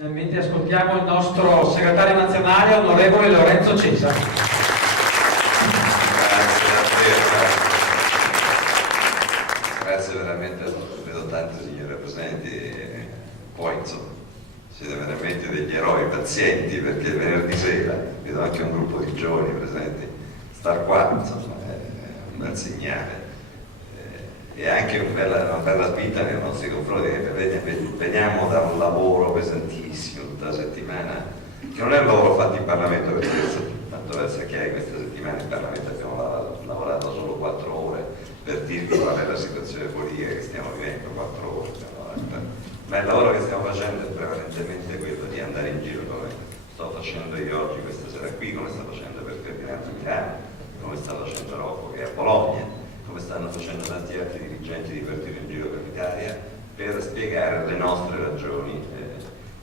Finalmente ascoltiamo il nostro segretario nazionale, onorevole Lorenzo Cesa. Grazie veramente, vedo tante signore presenti, poi insomma siete veramente degli eroi pazienti, perché venerdì sera vedo anche un gruppo di giovani presenti, star qua insomma è un bel segnale. E anche una bella spinta nei nostri confronti, veniamo da un lavoro pesantissimo tutta la settimana, che non è un lavoro fatto in Parlamento, perché tanto deve essere chiaro, questa settimana in Parlamento abbiamo lavorato solo 4 ore per dirvi qual è la situazione politica che stiamo vivendo, 4 ore, ma il lavoro che stiamo facendo è prevalentemente quello di andare in giro, come sto facendo io oggi, questa sera qui, come sto facendo per Ferdinando Milano, come sta facendo Rocco che è a Bologna, come stanno facendo tanti altri dirigenti di partiti in giro per l'Italia, per spiegare le nostre ragioni,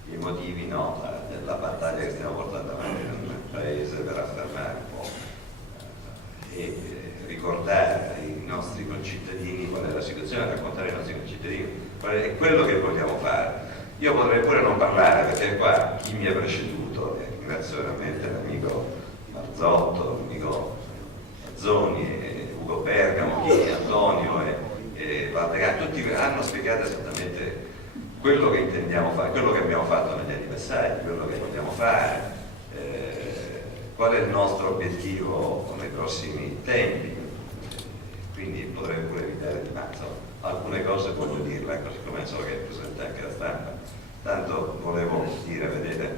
i motivi della battaglia che stiamo portando avanti nel Paese per affermare un po' e ricordare ai nostri concittadini qual è la situazione, raccontare ai nostri concittadini qual è quello che vogliamo fare. Io potrei pure non parlare, perché qua chi mi ha preceduto, e ringrazio veramente l'amico Marzotto, l'amico Mazzoni, Ugo Bergamo, Chini, Antonio e Valdegani, tutti hanno spiegato esattamente quello che intendiamo fare, quello che abbiamo fatto negli anniversari, quello che vogliamo fare, qual è il nostro obiettivo nei prossimi tempi. Quindi potrei pure evitare di alcune cose voglio dirle, ecco, siccome so che è presente anche la stampa. Tanto volevo dire, vedete,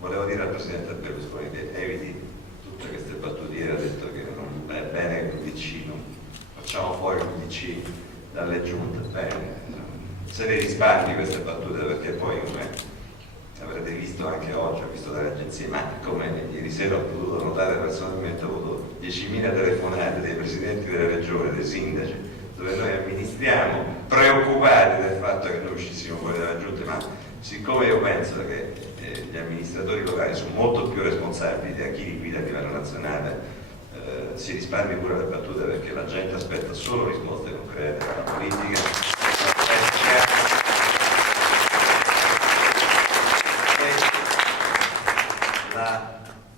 volevo dire al Presidente Berlusconi che eviti tutte queste battutine, ha detto che non è bene che il DC, facciamo fuori il DC dalle giunte, bene, se ne risparmi queste battute, perché poi come avrete visto anche oggi, ho visto dalle agenzie, ma come ieri sera ho potuto notare personalmente, ho avuto 10.000 telefonate dei presidenti delle regioni, dei sindaci, dove noi amministriamo, preoccupati del fatto che noi uscissimo fuori dalla giunta, ma siccome io penso che gli amministratori locali sono molto più responsabili di chi li guida a livello nazionale, si risparmi pure le battute, perché la gente aspetta solo risposte concrete dalla politica.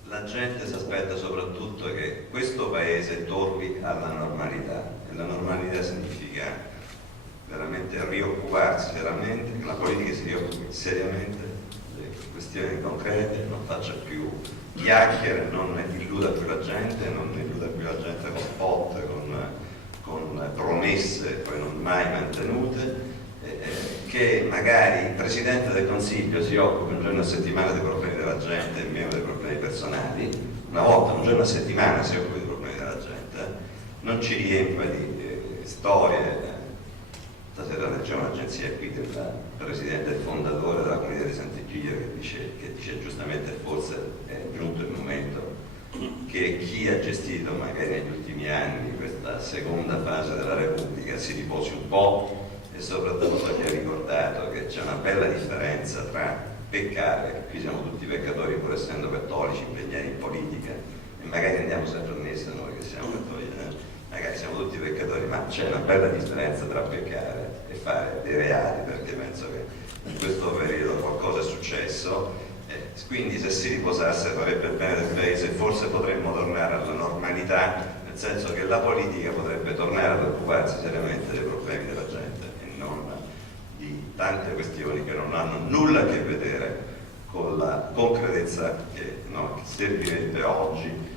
La gente si aspetta soprattutto che questo paese torni alla normalità, e la normalità significa veramente rioccuparsi seriamente, che la politica si rioccupi seriamente delle questioni concrete, non faccia più chiacchiere, non illuda più la gente, non illuda più la gente con spot, con promesse poi non mai mantenute, che magari il Presidente del Consiglio si occupi un giorno a settimana dei problemi della gente e meno dei problemi personali, una volta, un giorno a settimana si occupa dei problemi della gente, non ci riempia di storie. Stasera leggevo un'agenzia qui del Presidente e fondatore della comunità di Sant'Egidio che dice giustamente forse è giunto il momento che chi ha gestito magari negli ultimi anni questa seconda fase della Repubblica si riposi un po', e soprattutto che ha ricordato che c'è una bella differenza tra peccare, qui siamo tutti peccatori pur essendo cattolici impegnati in politica, e magari andiamo sempre a messa noi che siamo cattolici, magari siamo tutti peccatori, ma c'è una bella differenza tra peccare e fare dei reati, perché penso che in questo periodo qualcosa è successo, quindi se si riposasse farebbe il bene del paese, forse potremmo tornare alla normalità, nel senso che la politica potrebbe tornare ad occuparsi seriamente dei problemi della gente e non di tante questioni che non hanno nulla a che vedere con la concretezza che servirebbe oggi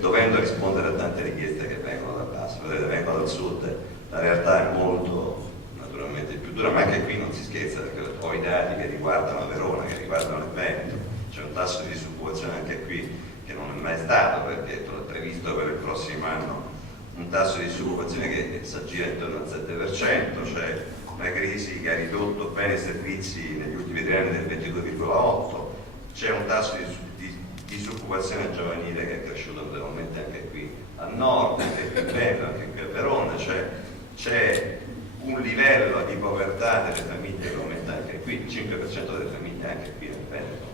dovendo rispondere a tante richieste che vengono dal basso. Vedete, vengo dal sud, la realtà è molto naturalmente più dura, ma anche qui non si scherza, perché ho i dati che riguardano Verona, che riguardano il Veneto, c'è un tasso di disoccupazione anche qui che non è mai stato, perché è previsto per il prossimo anno un tasso di disoccupazione che si aggira intorno al 7%, cioè una crisi che ha ridotto beni e servizi negli ultimi 3 anni del 22,8%, c'è un tasso di disoccupazione giovanile che è cresciuto notevolmente anche qui al nord, anche qui a Veneto, anche qui a Verona, c'è un livello di povertà delle famiglie che aumenta anche qui, il 5% delle famiglie anche qui nel Veneto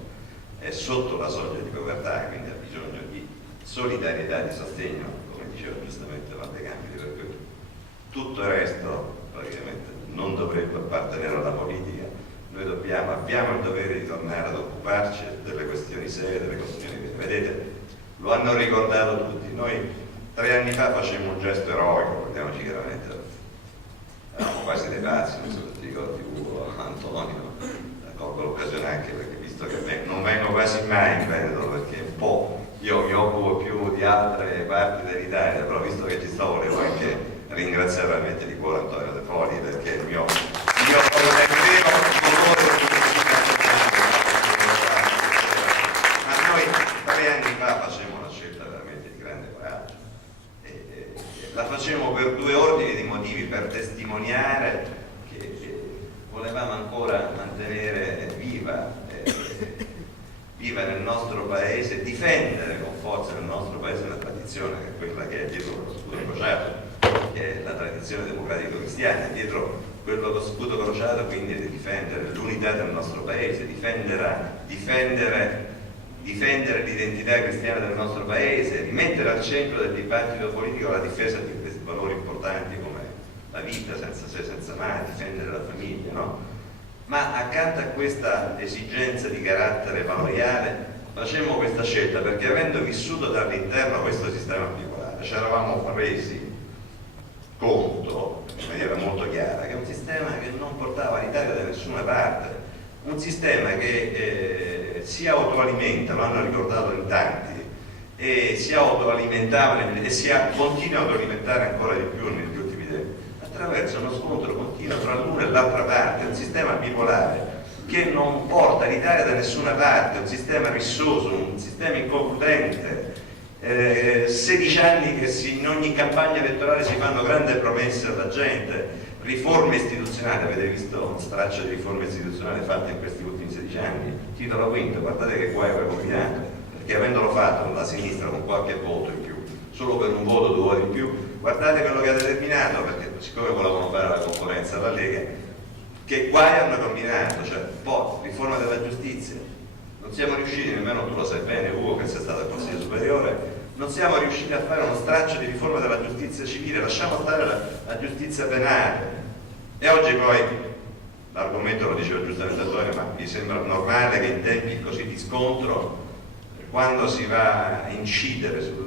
è sotto la soglia di povertà, quindi ha bisogno di solidarietà, di sostegno, come diceva giustamente Valdegani, per cui tutto il resto praticamente non dovrebbe appartenere alla politica, abbiamo il dovere di tornare ad occuparci delle questioni serie, delle questioni vere. Vedete, lo hanno ricordato tutti. Noi 3 anni fa facemmo un gesto eroico, guardiamoci chiaramente, eravamo quasi dei pazzi, non so se ti ricordi Ugo, Antonio, colgo l'occasione anche perché visto che non vengo quasi mai in Veneto perché un po' io mi occupo più di altre parti dell'Italia, però visto che ci sto volevo anche ringraziare veramente di cuore Antonio De Poli perché il mio ma noi 3 anni fa facemmo una scelta veramente di grande coraggio e la facemmo per 2 ordini di motivi: per testimoniare che volevamo ancora mantenere viva nel nostro paese, difendere con forza nel nostro paese una tradizione che è quella che è dietro lo scudo crociato, che è la tradizione democratico-cristiana. Dietro quello scudo crociato quindi è di difendere l'unità del nostro paese, difendere l'identità cristiana del nostro paese, rimettere al centro del dibattito politico la difesa di questi valori importanti come la vita senza se, senza mai, difendere la famiglia, no? Ma accanto a questa esigenza di carattere valoriale facemmo questa scelta perché, avendo vissuto dall'interno questo sistema bipolare, ci eravamo resi conto in maniera molto chiara che è un sistema che non portava l'Italia da nessuna parte, un sistema che si autoalimenta, lo hanno ricordato in tanti, e si autoalimentava e continua ad alimentare ancora di più negli ultimi tempi attraverso uno scontro continuo tra l'una e l'altra parte. Un sistema bipolare che non porta l'Italia da nessuna parte, un sistema rissoso, un sistema inconcludente. 16 anni che in ogni campagna elettorale si fanno grandi promesse alla gente, riforme istituzionali. Avete visto uno straccio di riforme istituzionali fatte in questi ultimi 16 anni? Titolo quinto, guardate che guai aveva combinato, perché avendolo fatto la sinistra con qualche voto in più, solo per un voto, 2 voti in più, guardate quello che ha determinato, perché siccome volevano fare la concorrenza alla Lega, che guai hanno combinato, cioè poi riforma della giustizia. Non siamo riusciti, nemmeno tu lo sai bene Ugo che sei stato al Consiglio Superiore, non siamo riusciti a fare uno straccio di riforma della giustizia civile, lasciamo stare la giustizia penale. E oggi poi, l'argomento lo diceva giustamente Antonio, ma mi sembra normale che in tempi così di scontro, quando si va a incidere su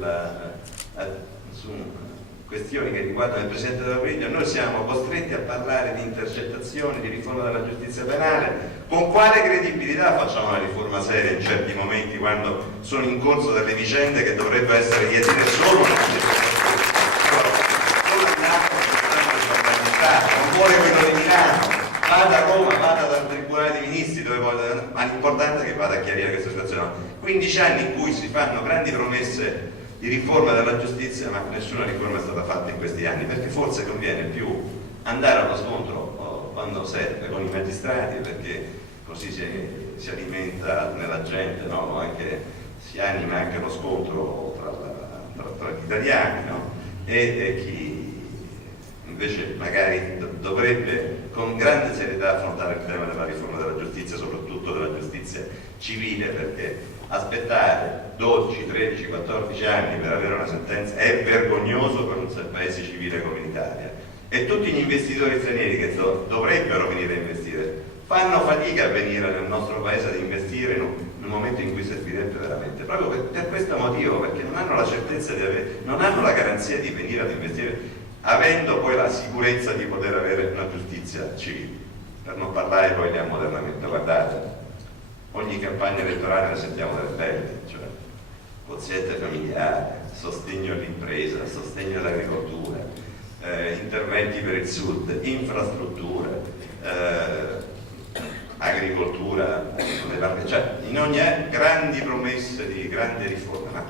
questioni che riguardano il Presidente della Repubblica, noi siamo costretti a parlare di intercettazioni, di riforma della giustizia penale. Con quale credibilità facciamo una riforma seria in certi momenti, quando sono in corso delle vicende che dovrebbero essere lietine solo una non vuole quello di Milano, vada a Roma, vada dal Tribunale dei Ministri, ma l'importante è che vada a chiarire questa situazione. 15 anni in cui si fanno grandi promesse di riforma della giustizia, ma nessuna riforma è stata fatta in questi anni, perché forse conviene più andare allo scontro quando serve con i magistrati, perché così si alimenta nella gente, no? Si anima anche lo scontro tra gli italiani, no? E chi invece magari dovrebbe con grande serietà affrontare il tema della riforma della giustizia, soprattutto della giustizia civile, perché aspettare 12, 13, 14 anni per avere una sentenza è vergognoso per un paese civile come l'Italia. E tutti gli investitori stranieri che dovrebbero venire a investire fanno fatica a venire nel nostro paese ad investire nel momento in cui servirebbe veramente, proprio per questo motivo, perché non hanno la certezza non hanno la garanzia di venire ad investire avendo poi la sicurezza di poter avere una giustizia civile, per non parlare poi di ammodernamento. Guardate, ogni campagna elettorale ne sentiamo delle belle, cioè quoziente familiare, sostegno all'impresa, sostegno all'agricoltura, interventi per il sud, infrastrutture, agricoltura, cioè in ogni grandi promesse di grandi riforme, ma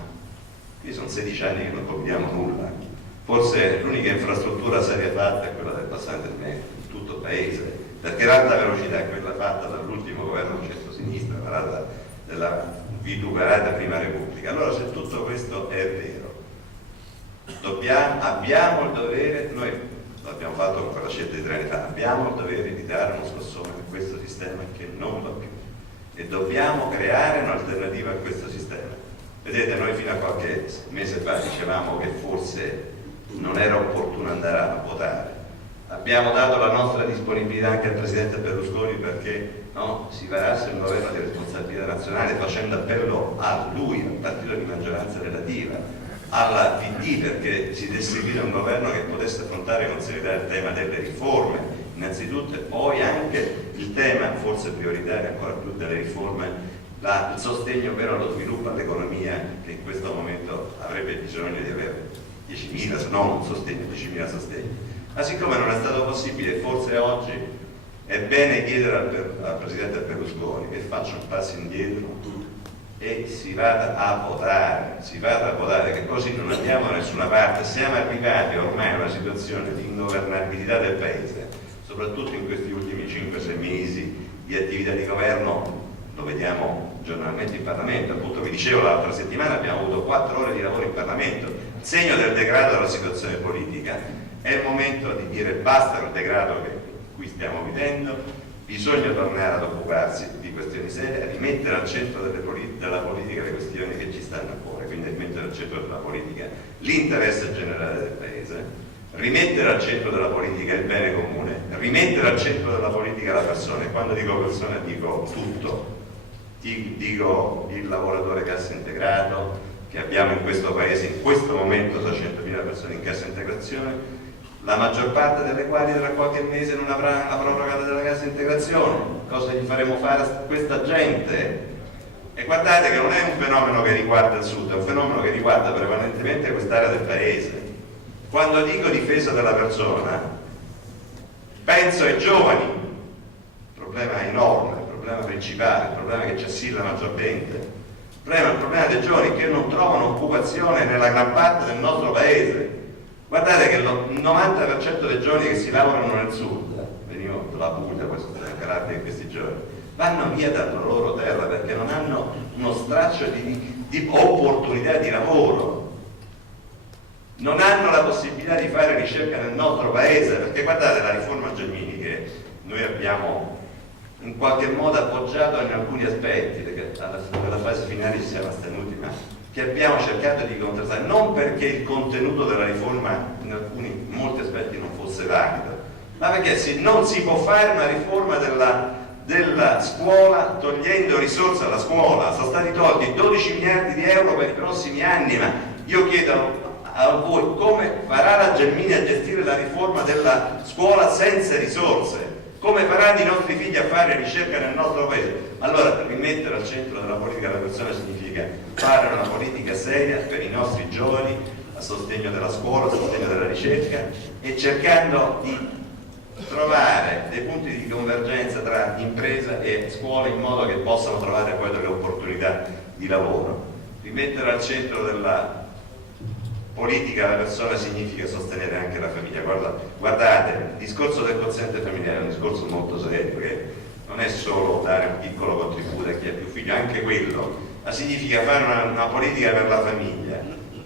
qui sono 16 anni che non combiniamo nulla. Forse l'unica infrastruttura seria fatta è quella del passante del metro in tutto il paese, perché l'alta velocità è quella fatta dall'ultimo governo centro-sinistra, parlata della vituperata Prima Repubblica. Allora, se tutto questo è vero, abbiamo il dovere, noi l'abbiamo fatto con quella scelta di 3 anni fa, abbiamo il dovere di dare uno scossone a questo sistema che non va più e dobbiamo creare un'alternativa a questo sistema. Vedete, noi fino a qualche mese fa dicevamo che forse non era opportuno andare a votare. Abbiamo dato la nostra disponibilità anche al Presidente Berlusconi perché si varasse un governo di responsabilità nazionale, facendo appello a lui, al partito di maggioranza relativa, alla PD, perché si desse vita a un governo che potesse affrontare con serietà il tema delle riforme, innanzitutto, e poi anche il tema, forse prioritario ancora più delle riforme, il sostegno vero allo sviluppo, all'economia, che in questo momento avrebbe bisogno di avere 10.000, se non un sostegno, 10.000 sostegni. Ma siccome non è stato possibile, forse oggi è bene chiedere al Presidente Berlusconi che faccia un passo indietro e si vada a votare, che così non andiamo da nessuna parte. Siamo arrivati ormai a una situazione di ingovernabilità del Paese, soprattutto in questi ultimi 5-6 mesi di attività di governo, lo vediamo giornalmente in Parlamento. Appunto, vi dicevo, l'altra settimana abbiamo avuto 4 ore di lavoro in Parlamento, segno del degrado della situazione politica. È il momento di dire basta col degrado che qui stiamo vivendo, bisogna tornare ad occuparsi di questioni serie, a rimettere al centro della politica le questioni che ci stanno a cuore, quindi rimettere al centro della politica l'interesse generale del Paese, rimettere al centro della politica il bene comune, rimettere al centro della politica la persona, e quando dico persona dico tutto, dico il lavoratore cassa integrato, che abbiamo in questo Paese in questo momento 600.000 persone in cassa integrazione, la maggior parte delle quali tra qualche mese non avrà la proroga della cassa integrazione. Cosa gli faremo fare a questa gente? E guardate che non è un fenomeno che riguarda il sud, è un fenomeno che riguarda prevalentemente quest'area del Paese. Quando dico difesa della persona, penso ai giovani, problema enorme, il problema principale, il problema che ci assilla maggiormente, il problema dei giovani che non trovano occupazione nella gran parte del nostro Paese. Guardate che il 90% dei giovani che si lavorano nel sud, venivo dalla Puglia, poi sono stato in Calabria in questi giorni, vanno via dalla loro terra perché non hanno uno straccio di opportunità di lavoro, non hanno la possibilità di fare ricerca nel nostro Paese, perché guardate la riforma Gelmini che noi abbiamo in qualche modo appoggiato in alcuni aspetti, perché nella fase finale ci siamo astenuti, ma che abbiamo cercato di contrastare, non perché il contenuto della riforma in molti aspetti non fosse valido, ma perché non si può fare una riforma della scuola togliendo risorse alla scuola. Sono stati tolti 12 miliardi di euro per i prossimi anni, ma io chiedo a voi come farà la Gelmini a gestire la riforma della scuola senza risorse? Come faranno i nostri figli a fare ricerca nel nostro Paese? Allora, rimettere al centro della politica la persona significa fare una politica seria per i nostri giovani, a sostegno della scuola, a sostegno della ricerca, e cercando di trovare dei punti di convergenza tra impresa e scuola in modo che possano trovare poi delle opportunità di lavoro. Rimettere al centro della politica la persona significa sostenere anche la famiglia. Guardate, il discorso del quoziente familiare è un discorso molto serio, che non è solo dare un piccolo contributo a chi ha più figli, anche quello, ma significa fare una politica per la famiglia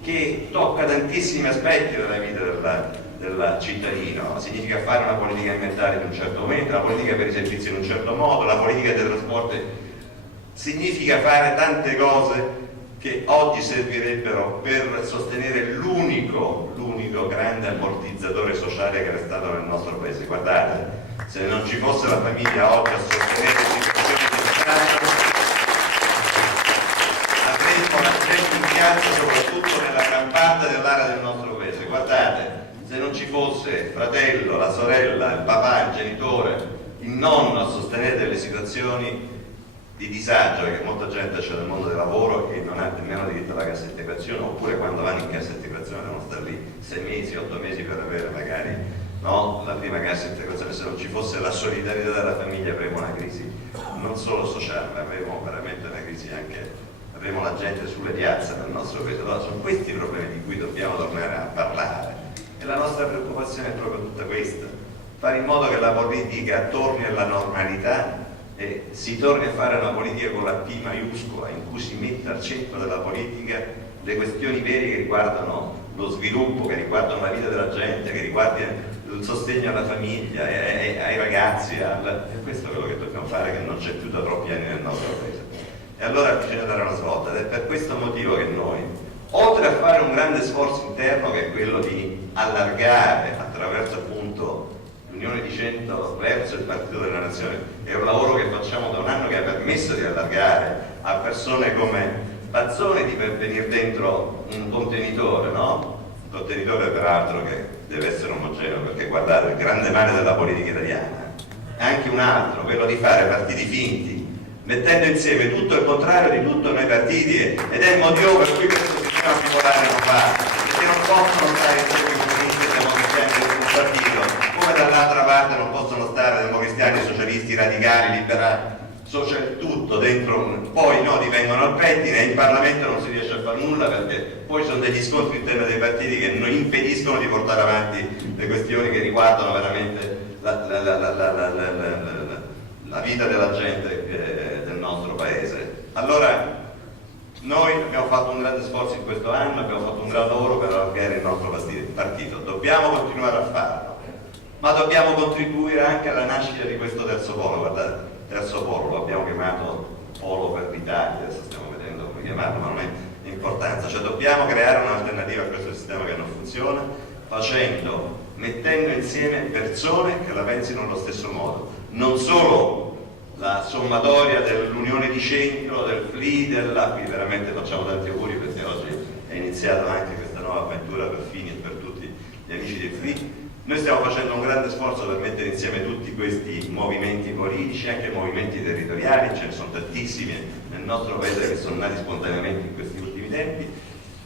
che tocca tantissimi aspetti della vita del cittadino. Significa fare una politica alimentare in un certo momento, la politica per i servizi in un certo modo, la politica dei trasporti. Significa fare tante cose che oggi servirebbero per sostenere l'unico grande ammortizzatore sociale che è stato nel nostro Paese. Guardate, se non ci fosse la famiglia oggi a sostenere le situazioni del Stato, avremmo la gente in piazza soprattutto nella gran parte dell'area del nostro Paese. Guardate, se non ci fosse il fratello, la sorella, il papà, il genitore, il nonno a sostenere delle situazioni di disagio, perché molta gente c'è nel mondo del lavoro e non ha nemmeno diritto alla cassa integrazione, oppure quando vanno in cassa integrazione devono stare lì 6 mesi, 8 mesi per avere magari la prima cassa integrazione. Se non ci fosse la solidarietà della famiglia avremo una crisi non solo sociale, ma avremo veramente una crisi anche, avremo la gente sulle piazze nel nostro Paese. Allora, sono questi i problemi di cui dobbiamo tornare a parlare, e la nostra preoccupazione è proprio tutta questa: fare in modo che la politica torni alla normalità e si torni a fare una politica con la P maiuscola, in cui si mette al centro della politica le questioni vere che riguardano lo sviluppo, che riguardano la vita della gente, che riguardano il sostegno alla famiglia, ai ragazzi. E questo è quello che dobbiamo fare, che non c'è più da troppi anni nel nostro Paese. E allora bisogna dare una svolta, ed è per questo motivo che noi, oltre a fare un grande sforzo interno, che è quello di allargare attraverso appunto l'Unione di Centro verso il Partito della Nazione, è un lavoro che facciamo da un anno che ha permesso di allargare a persone come Bazzoni di venire dentro un contenitore, no? Un contenitore peraltro che deve essere omogeneo, perché guardate, il grande male della politica italiana è anche un altro, quello di fare partiti finti, mettendo insieme tutto il contrario di tutto nei partiti, ed è il motivo per cui questo sistema bipolare non va, perché non possono stare insieme i comunisti e i democristiani dentro un partito, come dall'altra parte non possono stare democristiani, socialisti, radicali, liberali, social, tutto dentro poi no, divengono al pettine e in Parlamento non si riesce a fare nulla, perché poi sono degli scontri interni dei partiti che non impediscono di portare avanti le questioni che riguardano veramente la vita della gente del nostro paese. Allora noi abbiamo fatto un grande sforzo in questo anno, abbiamo fatto un gran lavoro per allargare il nostro partito, dobbiamo continuare a farlo, ma dobbiamo contribuire anche alla nascita di questo terzo polo. Guardate, terzo polo lo abbiamo chiamato polo per l'Italia, adesso stiamo vedendo come chiamarlo, ma non è importanza, cioè dobbiamo creare un'alternativa a questo sistema che non funziona, mettendo insieme persone che la pensino allo stesso modo, non solo la sommatoria dell'Unione di Centro, del FLI, qui veramente facciamo tanti auguri perché oggi è iniziata anche questa nuova avventura per Fini e per tutti gli amici del FLI. Noi stiamo facendo un grande sforzo per mettere insieme tutti questi movimenti politici, anche movimenti territoriali, ce ne sono tantissimi nel nostro paese che sono nati spontaneamente in questi ultimi tempi,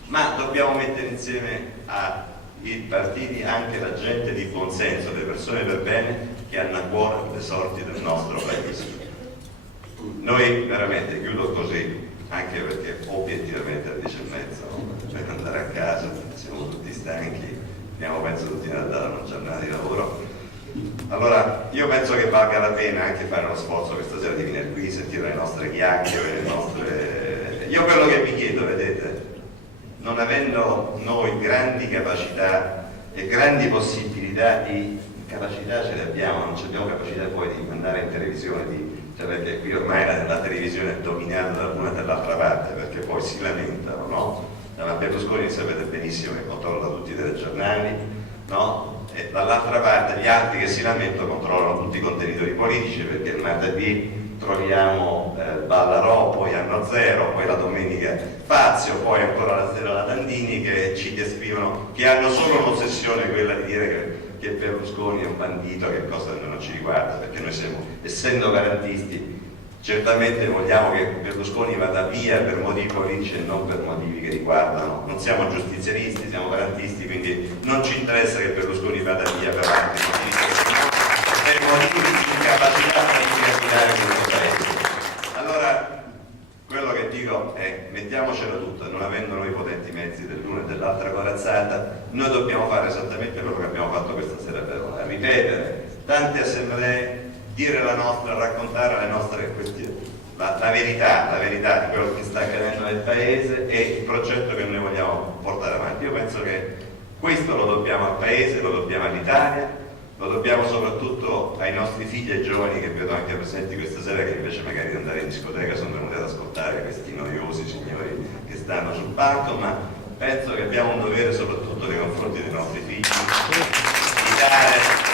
ma dobbiamo mettere insieme ai partiti anche la gente di buon senso, le persone per bene che hanno a cuore le sorti del nostro paese. Noi veramente, chiudo così, anche perché obiettivamente alle 10:30 per andare a casa, siamo tutti stanchi, abbiamo penso tutti ad andare a una giornata di lavoro. Allora io penso che valga la pena anche fare lo sforzo questa sera di venire qui, sentire le nostre chiacchiere, Io quello che vi chiedo, vedete, non avendo noi grandi capacità e grandi possibilità capacità ce le abbiamo, non abbiamo capacità poi di andare in televisione, cioè perché qui ormai la televisione è dominata dall'una e dall'altra parte, perché poi si lamentano, no? Ma Berlusconi sapete benissimo che controlla tutti i telegiornali, no? E dall'altra parte gli altri che si lamentano controllano tutti i contenitori politici, perché il martedì troviamo Ballarò, poi Anno Zero, poi la domenica Fazio, poi ancora la sera la Dandini che ci descrivono, che hanno solo un'ossessione, quella di dire che Berlusconi è un bandito, che cosa non ci riguarda, perché noi siamo, essendo garantisti, certamente vogliamo che Berlusconi vada via per motivi politici e non per motivi che riguardano, non siamo giustizialisti, siamo garantisti, quindi non ci interessa che Berlusconi vada via per altri motivi, per motivi di incapacità di guidare questo paese. Allora, quello che dico è, mettiamocela tutta, non avendo noi potenti mezzi dell'una e dell'altra corazzata, noi dobbiamo fare esattamente quello che abbiamo fatto questa sera per ora, ripetere tante assemblee, dire la nostra, raccontare le nostre questioni, la verità di quello che sta accadendo nel paese e il progetto che noi vogliamo portare avanti. Io penso che questo lo dobbiamo al paese, lo dobbiamo all'Italia, lo dobbiamo soprattutto ai nostri figli e giovani che vedo anche presenti questa sera, che invece magari di andare in discoteca sono venuti ad ascoltare questi noiosi signori che stanno sul palco, ma penso che abbiamo un dovere soprattutto nei confronti dei nostri figli di dare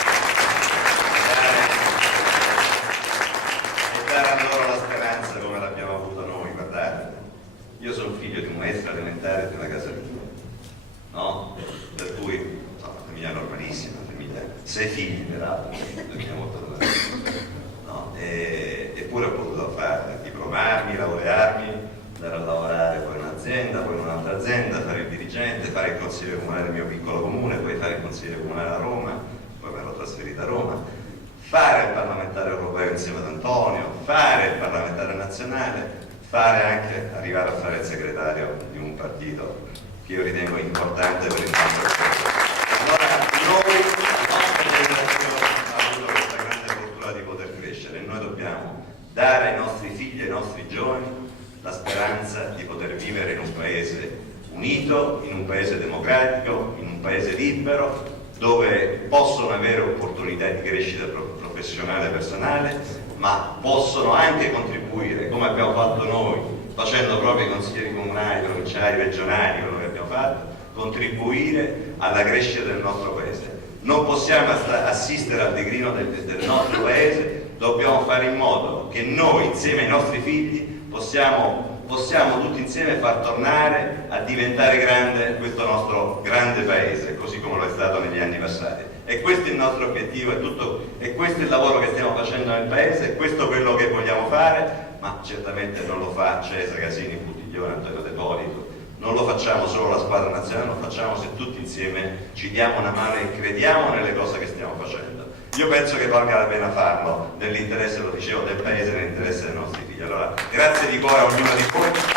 a loro la speranza come l'abbiamo avuta noi. Guardate, io sono figlio di un maestro elementare di una casalinga, no? Per cui famiglia normalissima, famiglia, 6 figli peraltro, no? Eppure ho potuto fare, diplomarmi, laurearmi, andare a lavorare poi in un'azienda, poi in un'altra azienda, fare il dirigente, fare il consigliere comunale del mio piccolo comune, poi fare il consigliere comunale a Roma, poi mi ero trasferito a Roma, fare il parlamentare europeo insieme ad Antonio, fare il parlamentare nazionale, fare anche, arrivare a fare il segretario di un partito che io ritengo importante per il nostro paese. Allora noi, la nostra generazione ha avuto questa grande fortuna di poter crescere e noi dobbiamo dare ai nostri figli e ai nostri giovani la speranza di poter vivere in un paese unito, in un paese democratico, in un paese libero, dove possono avere opportunità di crescita professionale e personale, ma possono anche contribuire, come abbiamo fatto noi, facendo proprio i consiglieri comunali, provinciali, regionali, quello che abbiamo fatto, contribuire alla crescita del nostro paese. non possiamo assistere al declino del nostro paese, dobbiamo fare in modo che noi insieme ai nostri figli possiamo tutti insieme far tornare a diventare grande questo nostro grande paese, così come lo è stato negli anni passati. E questo è il nostro obiettivo, e questo è il lavoro che stiamo facendo nel paese, e questo è quello che vogliamo fare, ma certamente non lo fa Cesare Casini, Buttiglione, Antonio De Polito, non lo facciamo solo la squadra nazionale, lo facciamo se tutti insieme ci diamo una mano e crediamo nelle cose che stiamo facendo. Io penso che valga la pena farlo nell'interesse, lo dicevo, del paese, nell'interesse dei nostri figli. Allora, grazie di cuore a ognuno di voi.